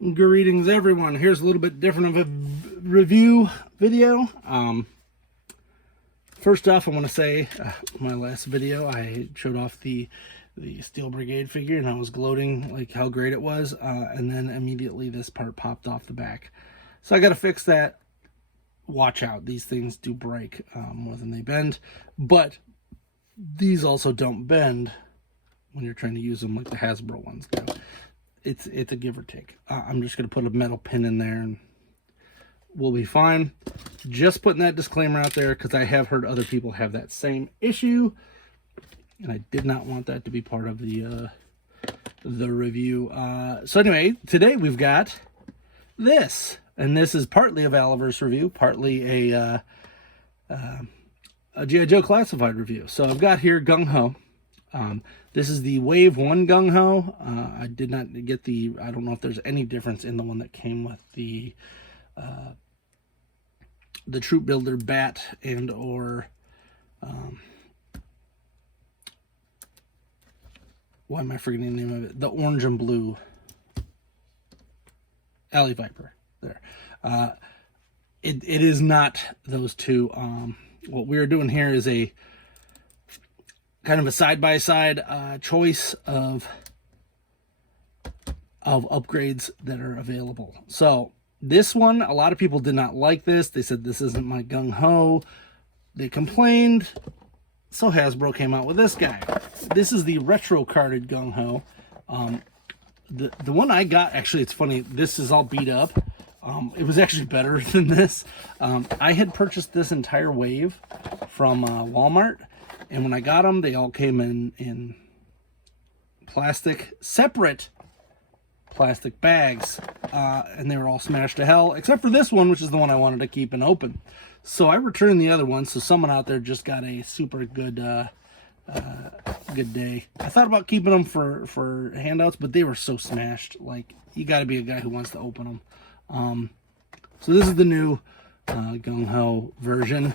Greetings everyone. Here's a little bit different of a review video. First off, I want to say my last video I showed off the Steel Brigade figure and I was gloating like how great it was, and then immediately this part popped off the back. So I got to fix that. Watch out, these things do break more than they bend, but these also don't bend when you're trying to use them like the Hasbro ones do. It's a give or take. I'm just going to put a metal pin in there and we'll be fine. Just putting that disclaimer out there because I have heard other people have that same issue, and I did not want that to be part of the review. So anyway, today we've got this, and this is partly a Valaverse review, partly a G.I. Joe Classified review. So I've got here Gung-Ho. This is the Wave 1 Gung-Ho. I did not get the, I don't know if there's any difference in the one that came with the Troop Builder bat and or why am I forgetting the name of it? The orange and blue Alley Viper. There. It is not those two. What we're doing here is a kind of a side-by-side choice of upgrades that are available. So this one, a lot of people did not like this. They said this isn't my Gung-Ho. They complained. So Hasbro came out with this guy. This is the retro carded Gung-Ho. The one I got, actually, it's funny, this is all beat up. It was actually better than this. I had purchased this entire wave from Walmart. And when I got them, they all came in plastic, separate plastic bags. And they were all smashed to hell, except for this one, which is the one I wanted to keep and open. So I returned the other one, so someone out there just got a super good good day. I thought about keeping them for handouts, but they were so smashed. Like, you got to be a guy who wants to open them. So this is the new Gung-Ho version.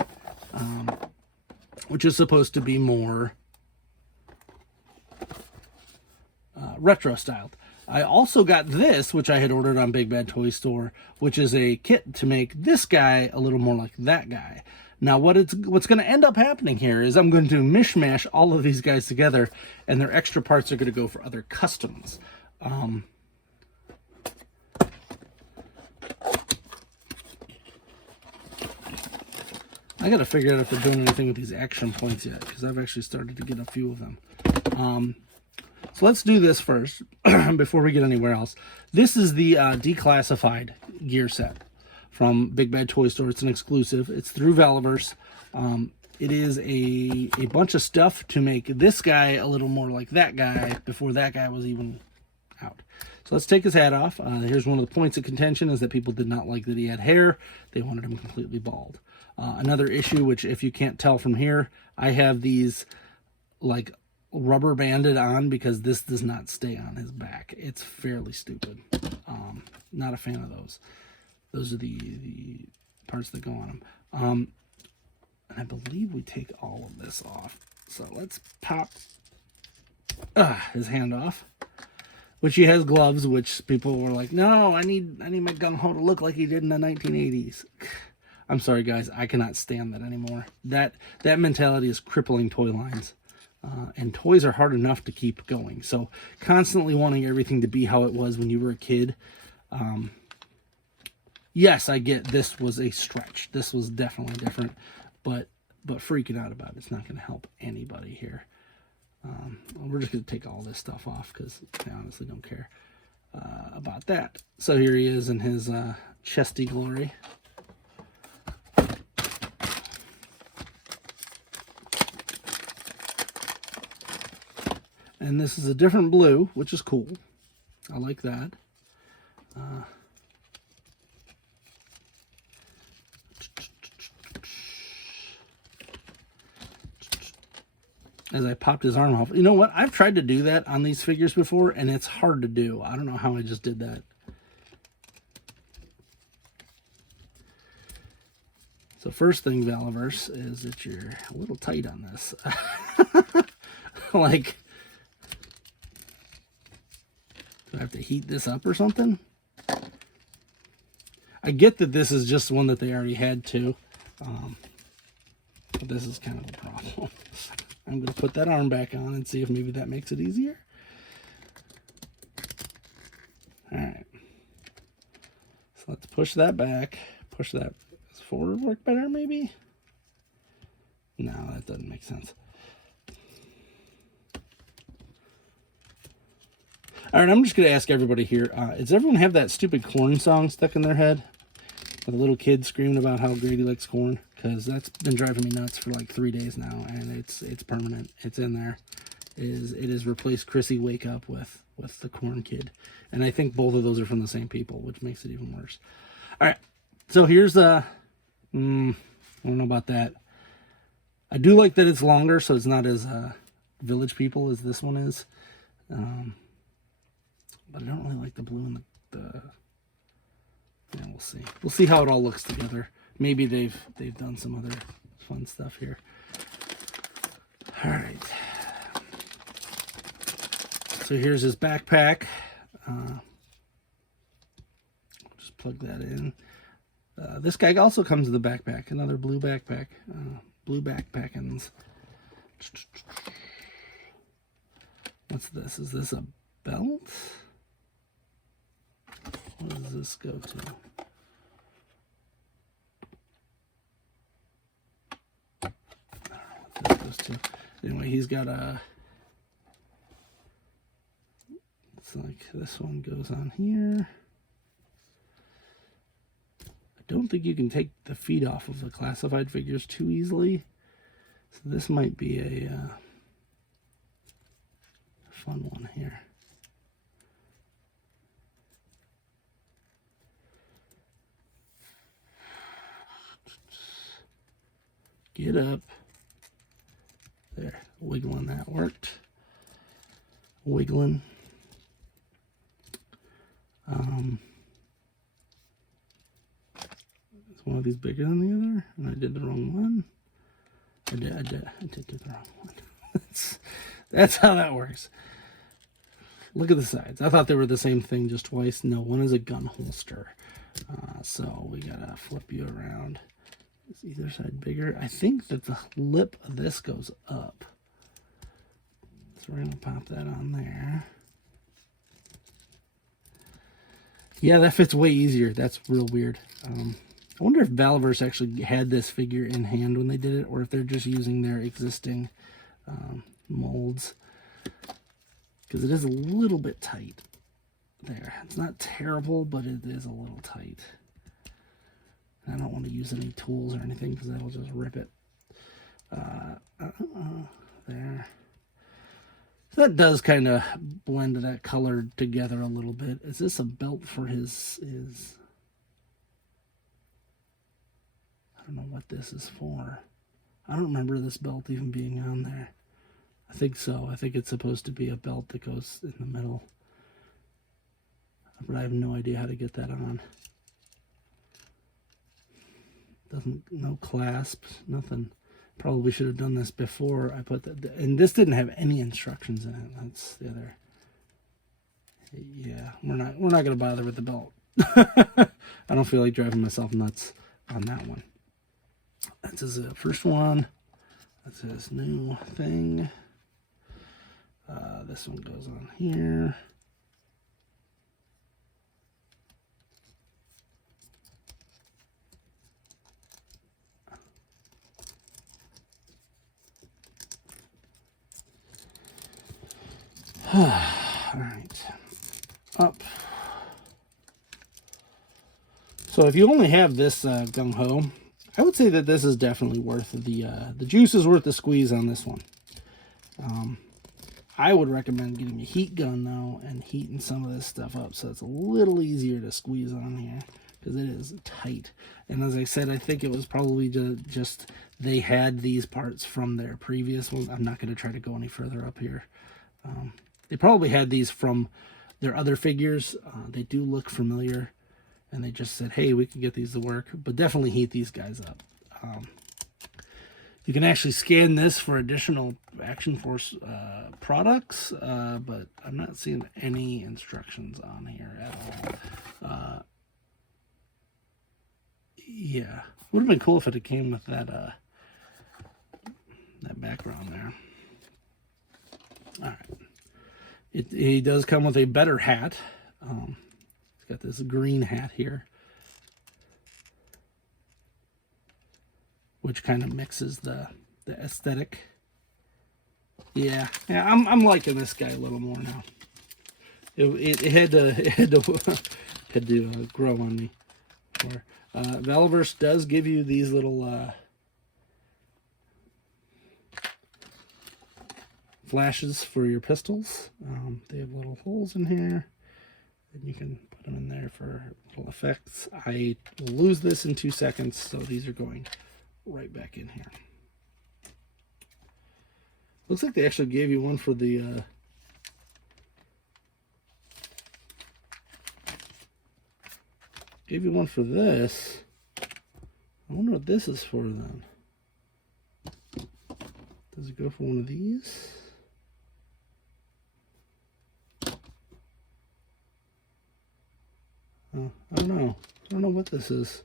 Which is supposed to be more retro styled. I also got this, which I had ordered on Big Bad Toy Store, which is a kit to make this guy a little more like that guy. Now, what's going to end up happening here is I'm going to mishmash all of these guys together, and their extra parts are going to go for other customs. I gotta figure out if they're doing anything with these action points yet, because I've actually started to get a few of them. So let's do this first before we get anywhere else. This is the declassified gear set from Big Bad Toy Store. It's an exclusive. It's through Valaverse. It is a bunch of stuff to make this guy a little more like that guy before that guy was even out. So let's take his hat off. Here's one of the points of contention, is that people did not like that he had hair. They wanted him completely bald. Another issue, which if you can't tell from here, I have these like rubber banded on because this does not stay on his back. It's fairly stupid. Not a fan of those. Those are the parts that go on him. And I believe we take all of this off. So let's pop his hand off. Which he has gloves, which people were like, no, I need my Gung-Ho to look like he did in the 1980s. I'm sorry, guys, I cannot stand that anymore. That mentality is crippling toy lines. And toys are hard enough to keep going. So constantly wanting everything to be how it was when you were a kid. Yes, I get this was a stretch. This was definitely different. But freaking out about it's not going to help anybody here. We're just going to take all this stuff off because I honestly don't care about that. So here he is in his chesty glory. And this is a different blue, which is cool. I like that. As I popped his arm off. You know what? I've tried to do that on these figures before, and it's hard to do. I don't know how I just did that. So first thing, Valaverse, is that you're a little tight on this. Like, do I have to heat this up or something? I get that this is just one that they already had too. But this is kind of a problem. I'm going to put that arm back on and see if maybe that makes it easier. All right. So let's push that back. Push that. Does forward work better maybe? No, that doesn't make sense. All right, I'm just going to ask everybody here. Does everyone have that stupid corn song stuck in their head? With a little kid screaming about how great he likes corn? Because that's been driving me nuts for like 3 days now, and it's permanent. It's in there. It is replaced Chrissy Wake Up with the corn kid. And I think both of those are from the same people, which makes it even worse. All right, so here's the... I don't know about that. I do like that it's longer, so it's not as Village People as this one is. But I don't really like the blue and the yeah, we'll see. We'll see how it all looks together. Maybe they've done some other fun stuff here. All right. So here's his backpack. Just plug that in. This guy also comes with a backpack. Another blue backpack. Blue backpackins. What's this? Is this a belt? What does this go to? I don't know what this goes to. Anyway, he's got a... It's like this one goes on here. I don't think you can take the feet off of the classified figures too easily. So this might be a fun one here. Get up. There. Wiggling, that worked. Wiggling. Is one of these bigger than the other? And I did the wrong one. I did the wrong one. That's how that works. Look at the sides. I thought they were the same thing just twice. No, one is a gun holster. So we gotta flip you around. Is either side bigger? I think that the lip of this goes up. So we're gonna pop that on there. Yeah, that fits way easier. That's real weird. I wonder if Valverse actually had this figure in hand when they did it, or if they're just using their existing molds. Because it is a little bit tight there. It's not terrible, but it is a little tight. I don't want to use any tools or anything because that'll just rip it. There. So that does kind of blend that color together a little bit. Is this a belt for his... I don't know what this is for. I don't remember this belt even being on there. I think so. I think it's supposed to be a belt that goes in the middle. But I have no idea how to get that on. No clasps, nothing. Probably should have done this before I put that. And this didn't have any instructions in it. That's the other. Yeah, we're not gonna bother with the belt. I don't feel like driving myself nuts on that one. That's his first one. That's his new thing. This one goes on here. All right, up. So if you only have this gung-ho, I would say that this is definitely worth the juice is worth the squeeze on this one. I would recommend getting a heat gun though and heating some of this stuff up so it's a little easier to squeeze on here because it is tight. And as I said, I think it was probably just they had these parts from their previous one. I'm not going to try to go any further up here. They probably had these from their other figures. They do look familiar, and they just said, hey, we can get these to work, but definitely heat these guys up. You can actually scan this for additional Action Force products, but I'm not seeing any instructions on here at all. Yeah, would have been cool if it had came with that that background there. All right, he does come with a better hat. He's got this green hat here, which kind of mixes the aesthetic. Yeah, I'm liking this guy a little more now. It had to grow on me. Valiverse does give you these little flashes for your pistols. They have little holes in here, and you can put them in there for little effects. I will lose this in 2 seconds, so these are going right back in here. Looks like they actually gave you one for the this. I wonder what this is for then. Does it go for one of these? Oh, I don't know. I don't know what this is.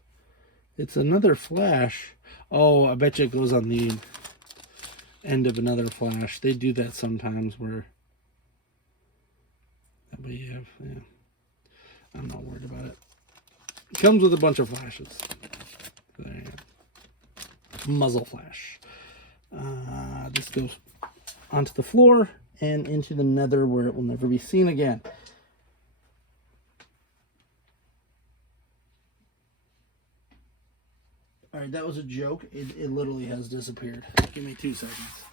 It's another flash. Oh, I bet you it goes on the end of another flash. They do that sometimes where that way you have, yeah. I'm not worried about it. It comes with a bunch of flashes. There you go. Muzzle flash. This goes onto the floor and into the nether where it will never be seen again. All right, that was a joke. It literally has disappeared. Give me 2 seconds.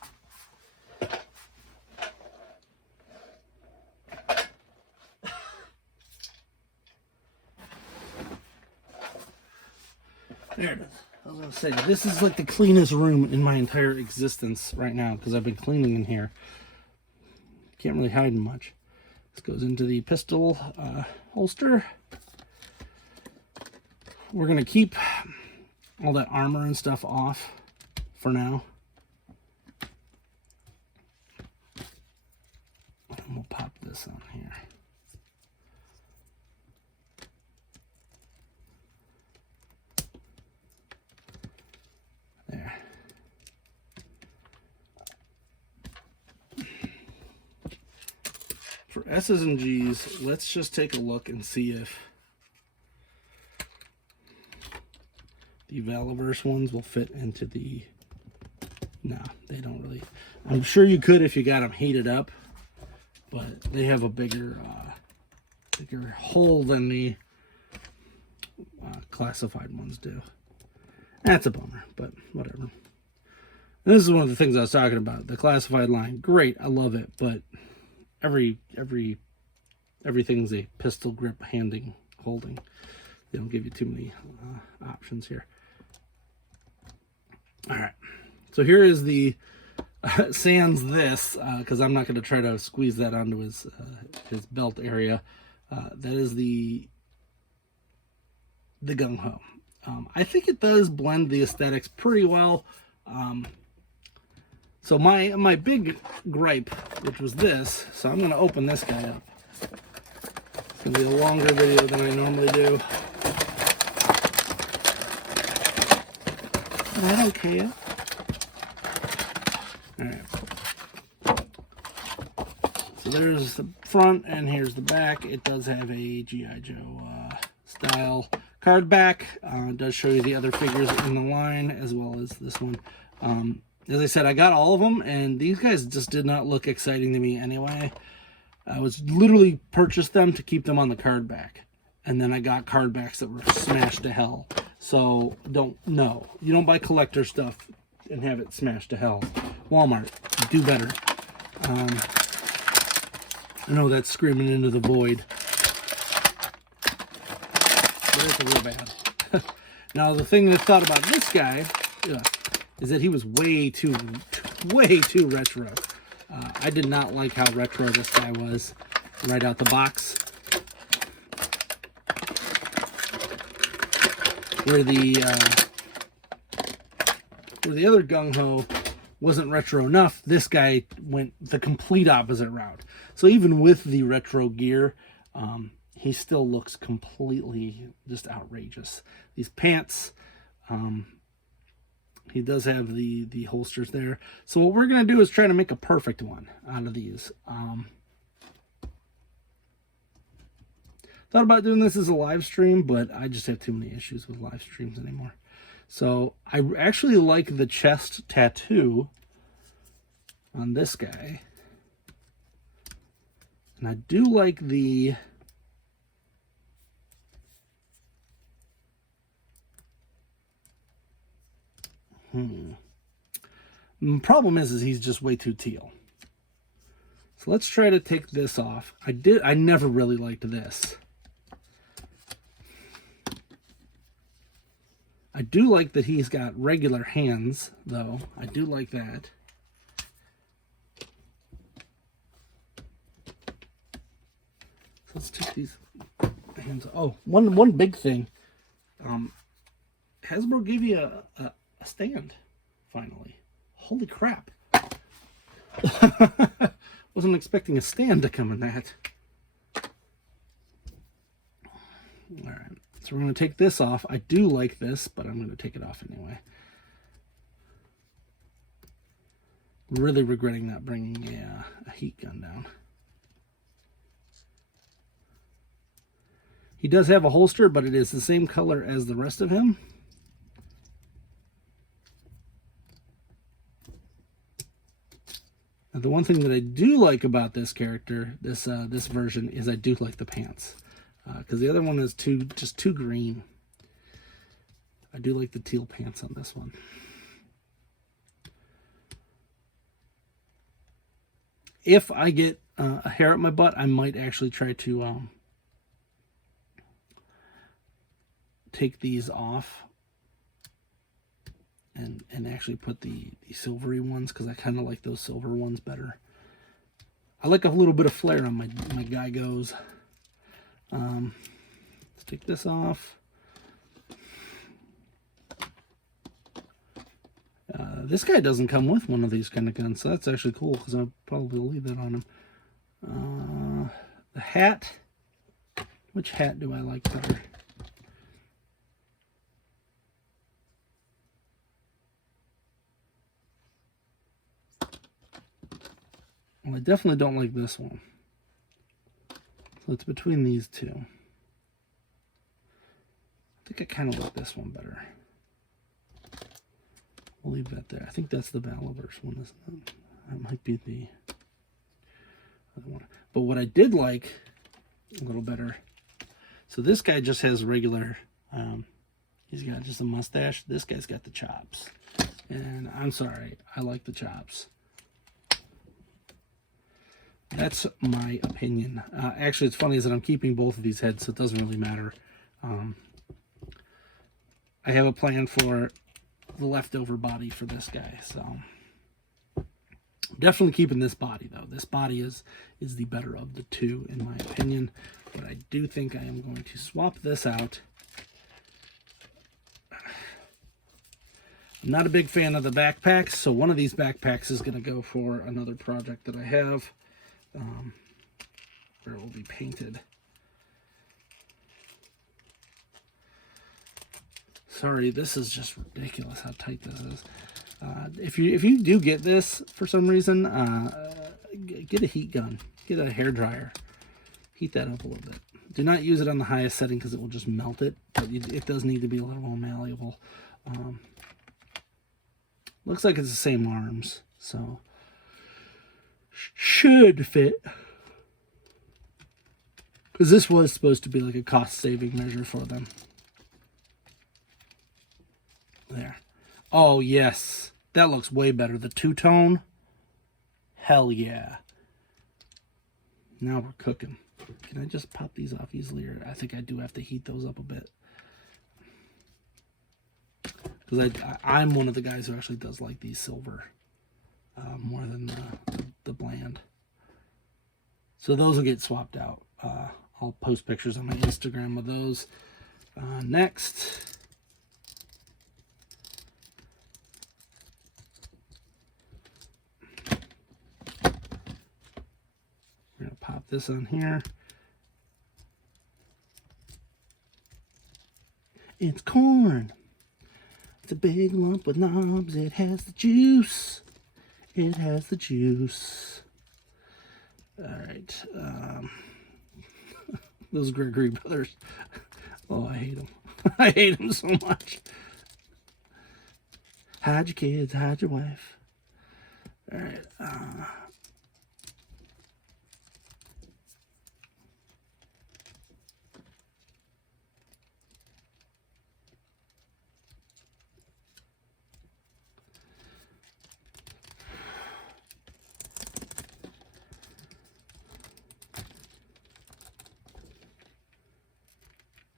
There it is. I was going to say, this is like the cleanest room in my entire existence right now because I've been cleaning in here. Can't really hide much. This goes into the pistol holster. We're going to keep all that armor and stuff off for now. And we'll pop this on here. There. For S's and G's, let's just take a look and see if the Valiverse ones will fit into the... No, they don't really. I'm sure you could if you got them heated up, but they have a bigger hole than the classified ones do. That's a bummer, but whatever. And this is one of the things I was talking about. The classified line, great, I love it, but everything's a pistol grip holding. They don't give you too many options here. All right, so here is the sans this, because I'm not going to try to squeeze that onto his belt area. That is the Gung-Ho. I think it does blend the aesthetics pretty well. So my big gripe, which was this, so I'm going to open this guy up. It's going to be a longer video than I normally do. But I don't care. Alright. So there's the front and here's the back. It does have a G.I.joe style card back. It does show you the other figures in the line as well as this one. As I said, I got all of them, and these guys just did not look exciting to me anyway. I was literally purchased them to keep them on the card back, and then I got card backs that were smashed to hell. So you don't buy collector stuff and have it smashed to hell. Walmart, do better. I know that's screaming into the void, but it's real bad. Now the thing I thought about this guy is that he was way too retro. I did not like how retro this guy was right out the box. Where the other Gung-Ho wasn't retro enough, this guy went the complete opposite route. So even with the retro gear, he still looks completely just outrageous. These pants He does have the holsters there. So what we're going to do is try to make a perfect one out of these. Thought about doing this as a live stream, but I just have too many issues with live streams anymore. So I actually like the chest tattoo on this guy. And I do like the The problem is he's just way too teal. So let's try to take this off. I never really liked this. I do like that he's got regular hands, though. I do like that. So let's take these hands. Oh, one big thing. Hasbro gave you a stand, finally. Holy crap. Wasn't expecting a stand to come in that. Alright, so we're going to take this off. I do like this, but I'm going to take it off anyway. Really regretting not bringing a heat gun down. He does have a holster, but it is the same color as the rest of him. Now, the one thing that I do like about this character, this version, is I do like the pants. Because the other one is just too green. I do like the teal pants on this one. If I get a hair up my butt, I might actually try to take these off and actually put the silvery ones, because I kind of like those silver ones better. I like a little bit of flair on my G.I.joes. Let's take this off. This guy doesn't come with one of these kind of guns, so that's actually cool, because I'll probably leave that on him. The hat. Which hat do I like better? Well, I definitely don't like this one. So it's between these two. I think I kind of like this one better. We'll leave that there. I think that's the Valaverse one, isn't it? That might be the other one. But what I did like a little better, so this guy just has regular, he's got just a mustache. This guy's got the chops. And I'm sorry, I like the chops. That's my opinion. Actually, it's funny is that I'm keeping both of these heads, so it doesn't really matter. I have a plan for the leftover body for this guy, so definitely keeping this body, though. This body is the better of the two, in my opinion. But I do think I am going to swap this out. I'm not a big fan of the backpacks, so one of these backpacks is going to go for another project that I have. Where it will be painted. Sorry, this is just ridiculous how tight this is. If you do get this for some reason, get a heat gun, get a hair dryer, heat that up a little bit. Do not use it on the highest setting because it will just melt it. But it does need to be a little more malleable. Looks like it's the same arms, so should fit. Because this was supposed to be like a cost-saving measure for them. There. Oh, yes. That looks way better. The two-tone. Hell yeah. Now we're cooking. Can I just pop these off easily? Or I think I do have to heat those up a bit. Because I'm one of the guys who actually does like these silver more than the bland. So those will get swapped out. I'll post pictures on my Instagram of those. Next, we're going to pop this on here. It's corn. It's a big lump with knobs. It has the juice. It has the juice. All right. Those Gregory brothers. Oh, I hate them. I hate them so much. Hide your kids. Hide your wife. All right.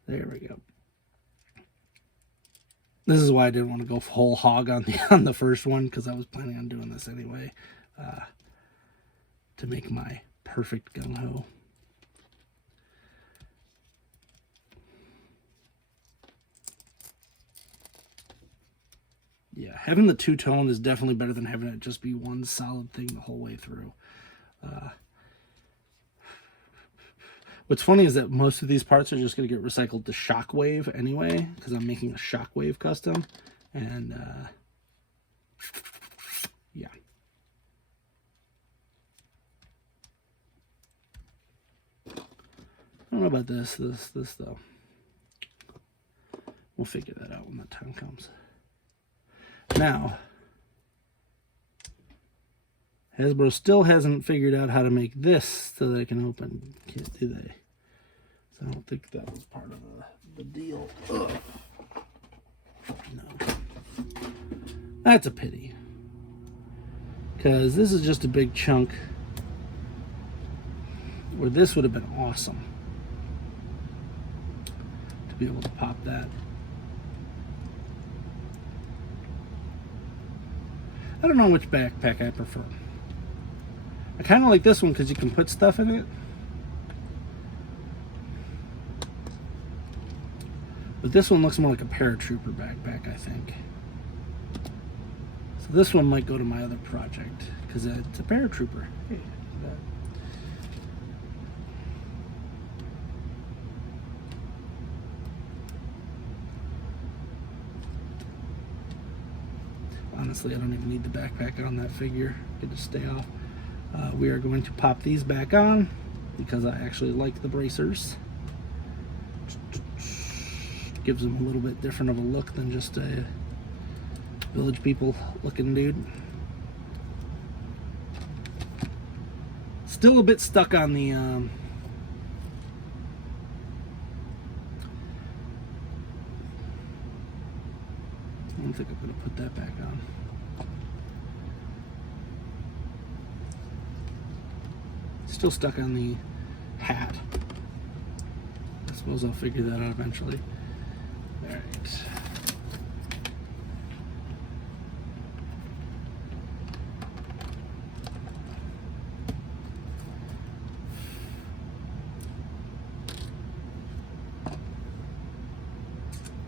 There we go. This is why I didn't want to go whole hog on the first one, because I was planning on doing this anyway, to make my perfect gung-ho. Yeah, having the two-tone is definitely better than having it just be one solid thing the whole way through. What's funny is that most of these parts are just going to get recycled to Shockwave anyway, because I'm making a Shockwave custom. And, yeah. I don't know about this though. We'll figure that out when that time comes. Now, Hasbro still hasn't figured out how to make this so they can open. Can't do they? So I don't think that was part of the deal. Ugh. No. That's a pity. Because this is just a big chunk where this would have been awesome to be able to pop that. I don't know which backpack I prefer. I kind of like this one because you can put stuff in it. But this one looks more like a paratrooper backpack, I think. So this one might go to my other project because it's a paratrooper. Hey, honestly, I don't even need the backpack on that figure. It just stay off. We are going to pop these back on because I actually like the bracers. Gives them a little bit different of a look than just a Village People looking dude. Still a bit stuck on the I don't think I'm going to put that back on. Still stuck on the hat. I suppose I'll figure that out eventually. All right.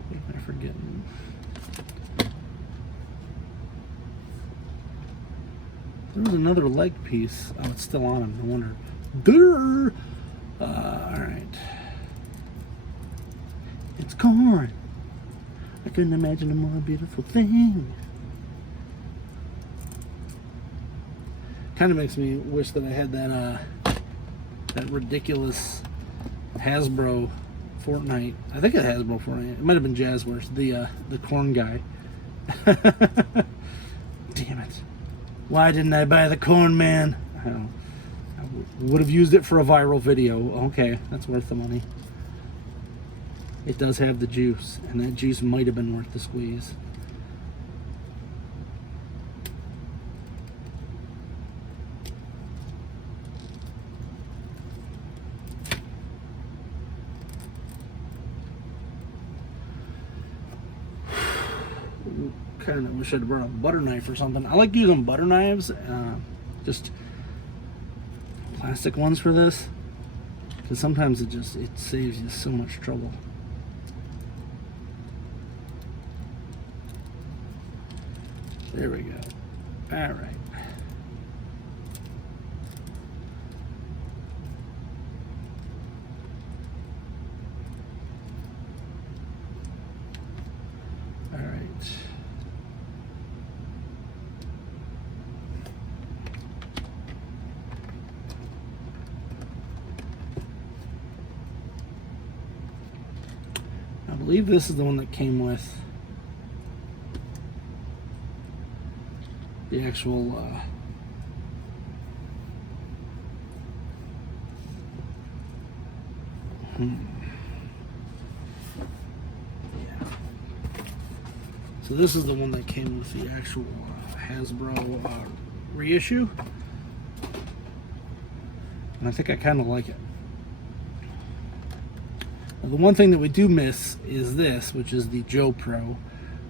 What am I forgetting? There was another leg piece. Oh, it's still on him. No wonder. Durr! All right. It's corn. I couldn't imagine a more beautiful thing. Kind of makes me wish that I had that ridiculous Hasbro Fortnite. I think it Hasbro Fortnite. It might have been Jazzwares. The corn guy. Damn it. Why didn't I buy the corn man? I don't know. I would have used it for a viral video. Okay, that's worth the money. It does have the juice, and that juice might have been worth the squeeze. Kind of wish I'd brought a butter knife or something. I like using butter knives, just plastic ones for this, because sometimes it saves you so much trouble. There we go. All right. All right. I believe this is the one that came with the actual So this is the one that came with the actual Hasbro reissue, and I think I kind of like it. Now, the one thing that we do miss is this, which is the Joe Pro,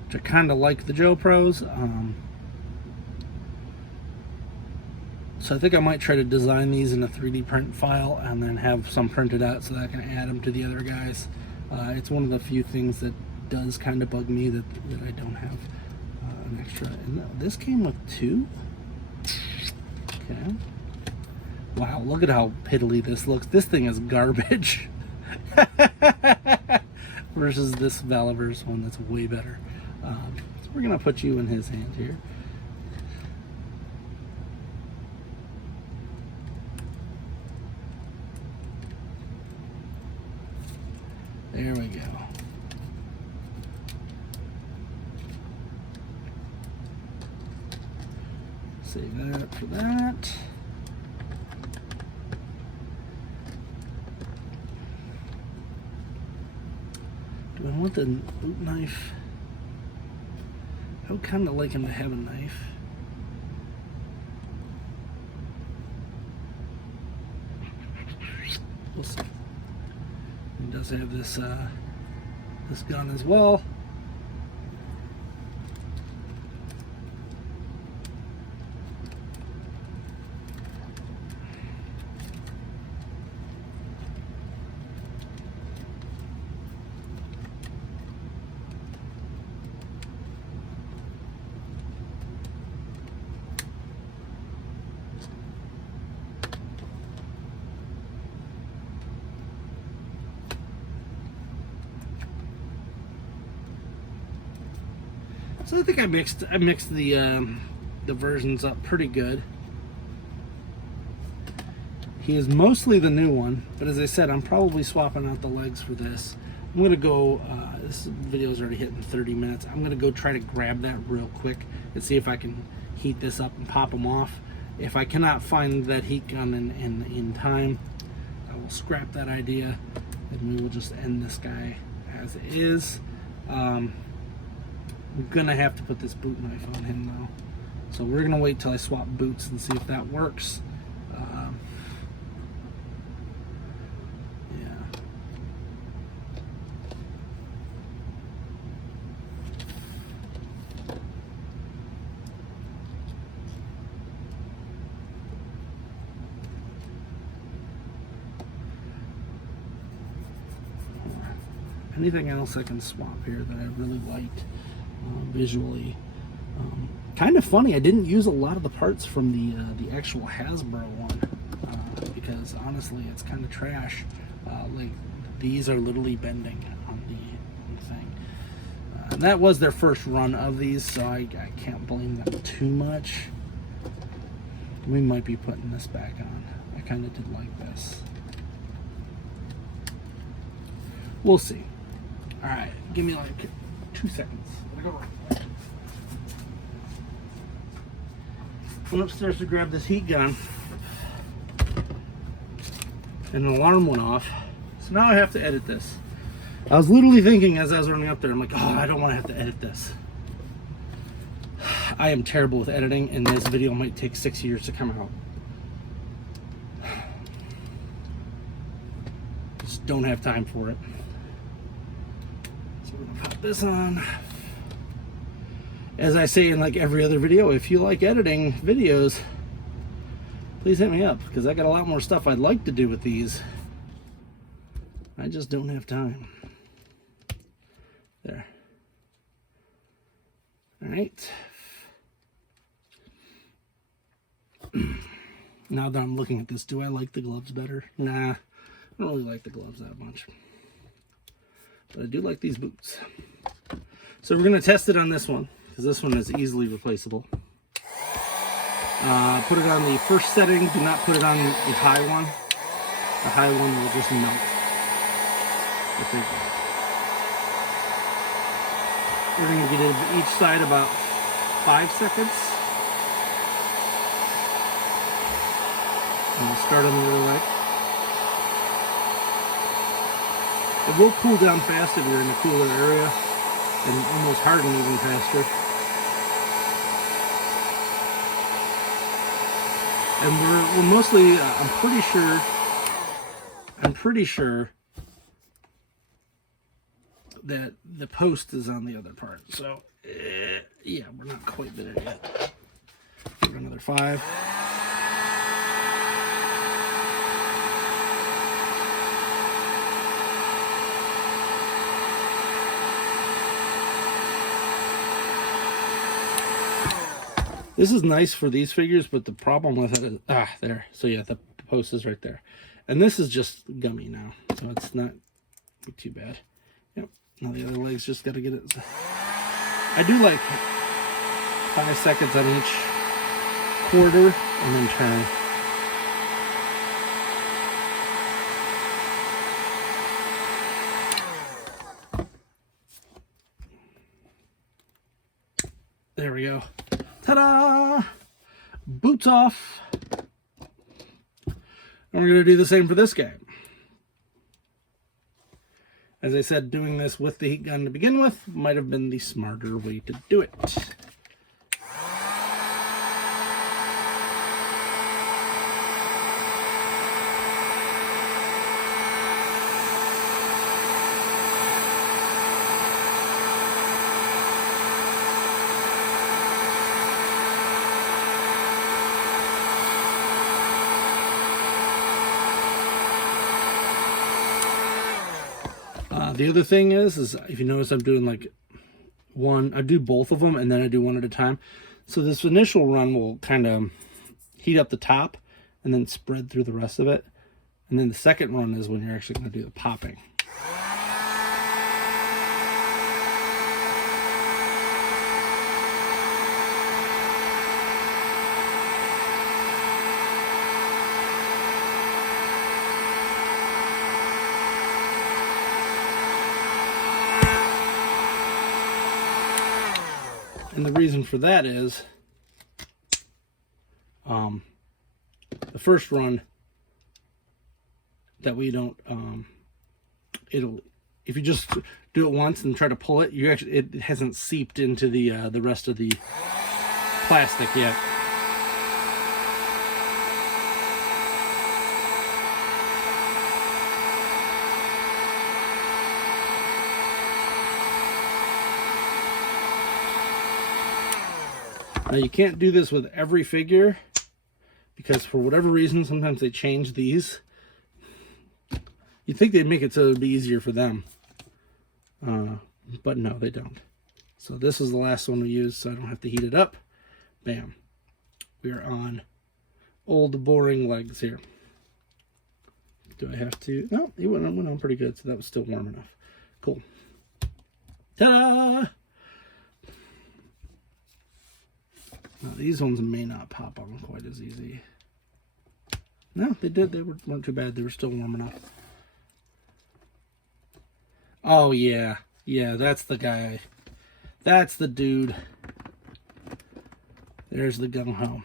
which I kind of like the Joe Pros. So I think I might try to design these in a 3D print file and then have some printed out so that I can add them to the other guys. It's one of the few things that does kind of bug me that I don't have an extra. And this came with 2. Okay. Wow, look at how piddly this looks. This thing is garbage. Versus this Valiverse one that's way better. So we're gonna put you in his hand here. There we go. Save that for that. Do I want the boot knife? I would kind of like him to have a knife. We'll see. He does have this this gun as well. So I think I mixed the versions up pretty good. He is mostly the new one, but as I said, I'm probably swapping out the legs for this. I'm gonna go. This video is already hitting 30 minutes. I'm gonna go try to grab that real quick and see if I can heat this up and pop them off. If I cannot find that heat gun in time, I will scrap that idea, and we will just end this guy as it is. I'm gonna have to put this boot knife on him though, so we're gonna wait till I swap boots and see if that works. Yeah. Anything else I can swap here that I really liked visually? Kind of funny, I didn't use a lot of the parts from the actual Hasbro one because honestly it's kind of trash. Like these are literally bending on the thing, and that was their first run of these, so I can't blame them too much. We might be putting this back on. I kind of did like this. We'll see. All right, give me like 2 seconds. Gotta go right. Went upstairs to grab this heat gun, and an alarm went off. So now I have to edit this. I was literally thinking as I was running up there, I'm like, oh, I don't want to have to edit this. I am terrible with editing, and this video might take 6 years to come out. Just don't have time for it. So we're gonna pop this on. As I say in like every other video, if you like editing videos, please hit me up, because I got a lot more stuff I'd like to do with these. I just don't have time. There. All right. Now that I'm looking at this, do I like the gloves better? Nah, I don't really like the gloves that much. But I do like these boots. So we're going to test it on this one, because this one is easily replaceable. Put it on the first setting. Do not put it on the high one. The high one will just melt. We're going to get it each side about 5 seconds. And we'll start on the other leg. It will cool down fast if you're in a cooler area, and almost harden even faster. And we're mostly, I'm pretty sure that the post is on the other part. So, yeah, we're not quite there yet. Give it another 5. This is nice for these figures, but the problem with it is, there. So yeah, the post is right there. And this is just gummy now, so it's not too bad. Yep, now the other leg's just got to get it. I do like 5 seconds on each quarter and then turn. There we go. Ta-da! Boots off. And we're going to do the same for this guy. As I said, doing this with the heat gun to begin with might have been the smarter way to do it. The other thing is if you notice, I'm doing like one, I do both of them and then I do one at a time. So this initial run will kind of heat up the top and then spread through the rest of it. And then the second run is when you're actually going to do the popping. And the reason for that is the first run that we don't if you just do it once and try to pull it, it hasn't seeped into the rest of the plastic yet. Now you can't do this with every figure because for whatever reason, sometimes they change these. You'd think they'd make it so it'd be easier for them. But no, they don't. So this is the last one we use, so I don't have to heat it up. Bam. We are on old boring legs here. Do I have to? No, it went on pretty good, so that was still warm enough. Cool. Ta-da! Now, these ones may not pop on quite as easy. No, they did. They weren't too bad. They were still warm enough. Oh, yeah. Yeah, that's the guy. That's the dude. There's the Gung-Ho.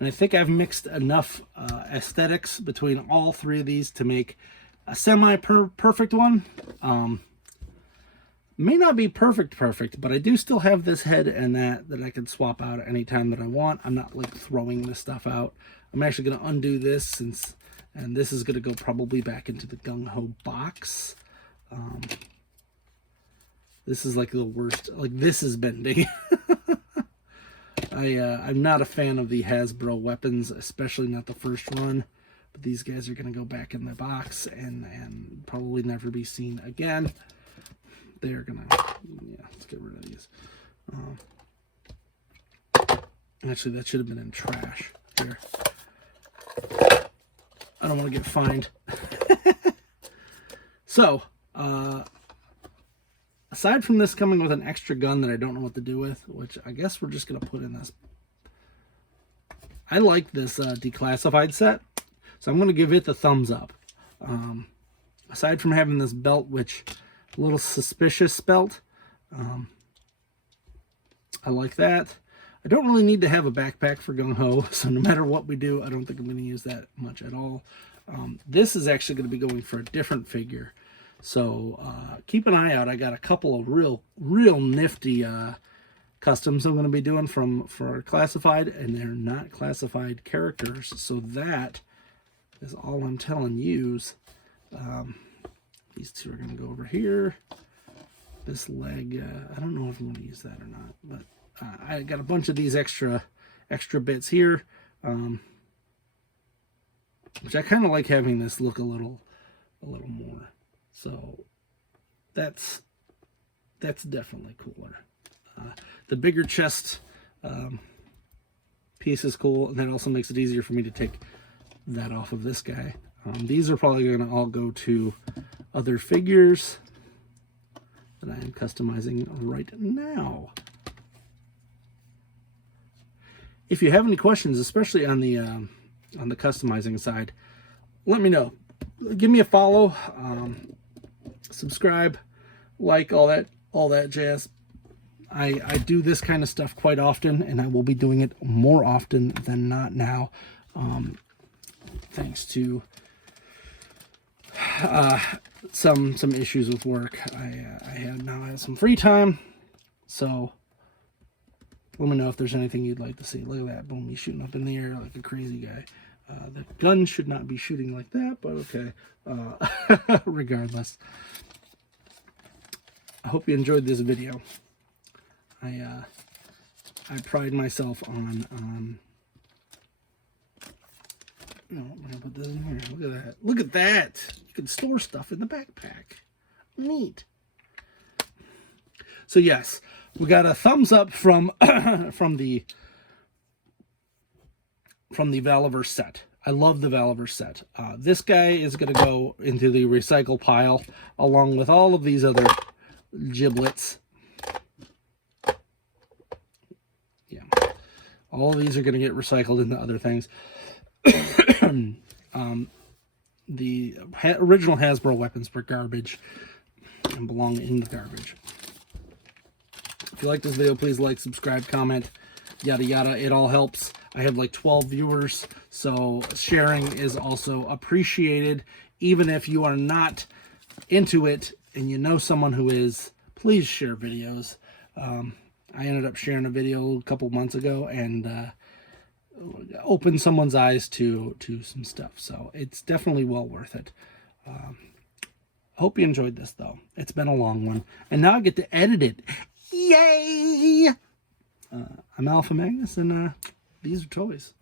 And I think I've mixed enough aesthetics between all three of these to make a semi-perfect one. May not be perfect, but I do still have this head and that I can swap out at any time that I want. I'm not like throwing this stuff out. I'm actually going to undo this and this is going to go probably back into the Gung-Ho box. This is like the worst. Like this is bending. I'm not a fan of the Hasbro weapons, especially not the first run. But these guys are going to go back in the box and probably never be seen again. They're gonna, yeah, let's get rid of these. Actually, that should have been in trash. Here. I don't want to get fined. So, aside from this coming with an extra gun that I don't know what to do with, which I guess we're just going to put in this. I like this declassified set, so I'm going to give it the thumbs up. aside from having this belt, which a little suspicious belt, I like that. I don't really need to have a backpack for Gung-Ho, so no matter what we do, I don't think I'm going to use that much at all. This is actually going to be going for a different figure, so keep an eye out. I got a couple of real nifty customs I'm going to be doing for classified, and they're not classified characters, so that is all I'm telling yous. These two are going to go over here. This leg, I don't know if I'm going to use that or not, but I got a bunch of these extra bits here, which I kind of like having this look a little more. So that's definitely cooler. The bigger chest piece is cool, and that also makes it easier for me to take that off of this guy. These are probably going to all go to other figures that I am customizing right now. If you have any questions, especially on the customizing side, let me know. Give me a follow, subscribe, like, all that jazz. I do this kind of stuff quite often, and I will be doing it more often than not now, thanks to some issues with work. I now have some free time, so let me know if there's anything you'd like to see. Look at that, boom, he's shooting up in the air like a crazy guy. The gun should not be shooting like that, but okay. Regardless, I hope you enjoyed this video. I pride myself on no, I'm gonna put this in here. Look at that. Look at that. You can store stuff in the backpack. Neat. So yes, we got a thumbs up from from the Valiverse set. I love the Valiverse set. This guy is going to go into the recycle pile along with all of these other giblets. Yeah, all of these are going to get recycled into other things. The original Hasbro weapons were garbage and belong in the garbage. If you like this video, please like, subscribe, comment, yada yada. It all helps. I have like 12 viewers, so sharing is also appreciated. Even if you are not into it and you know someone who is, please share videos. I ended up sharing a video a couple months ago and opened someone's eyes to some stuff, so it's definitely well worth it. Hope you enjoyed this, though. It's been a long one, and now I get to edit it. Yay! I'm Alpha Magnus, and these are toys.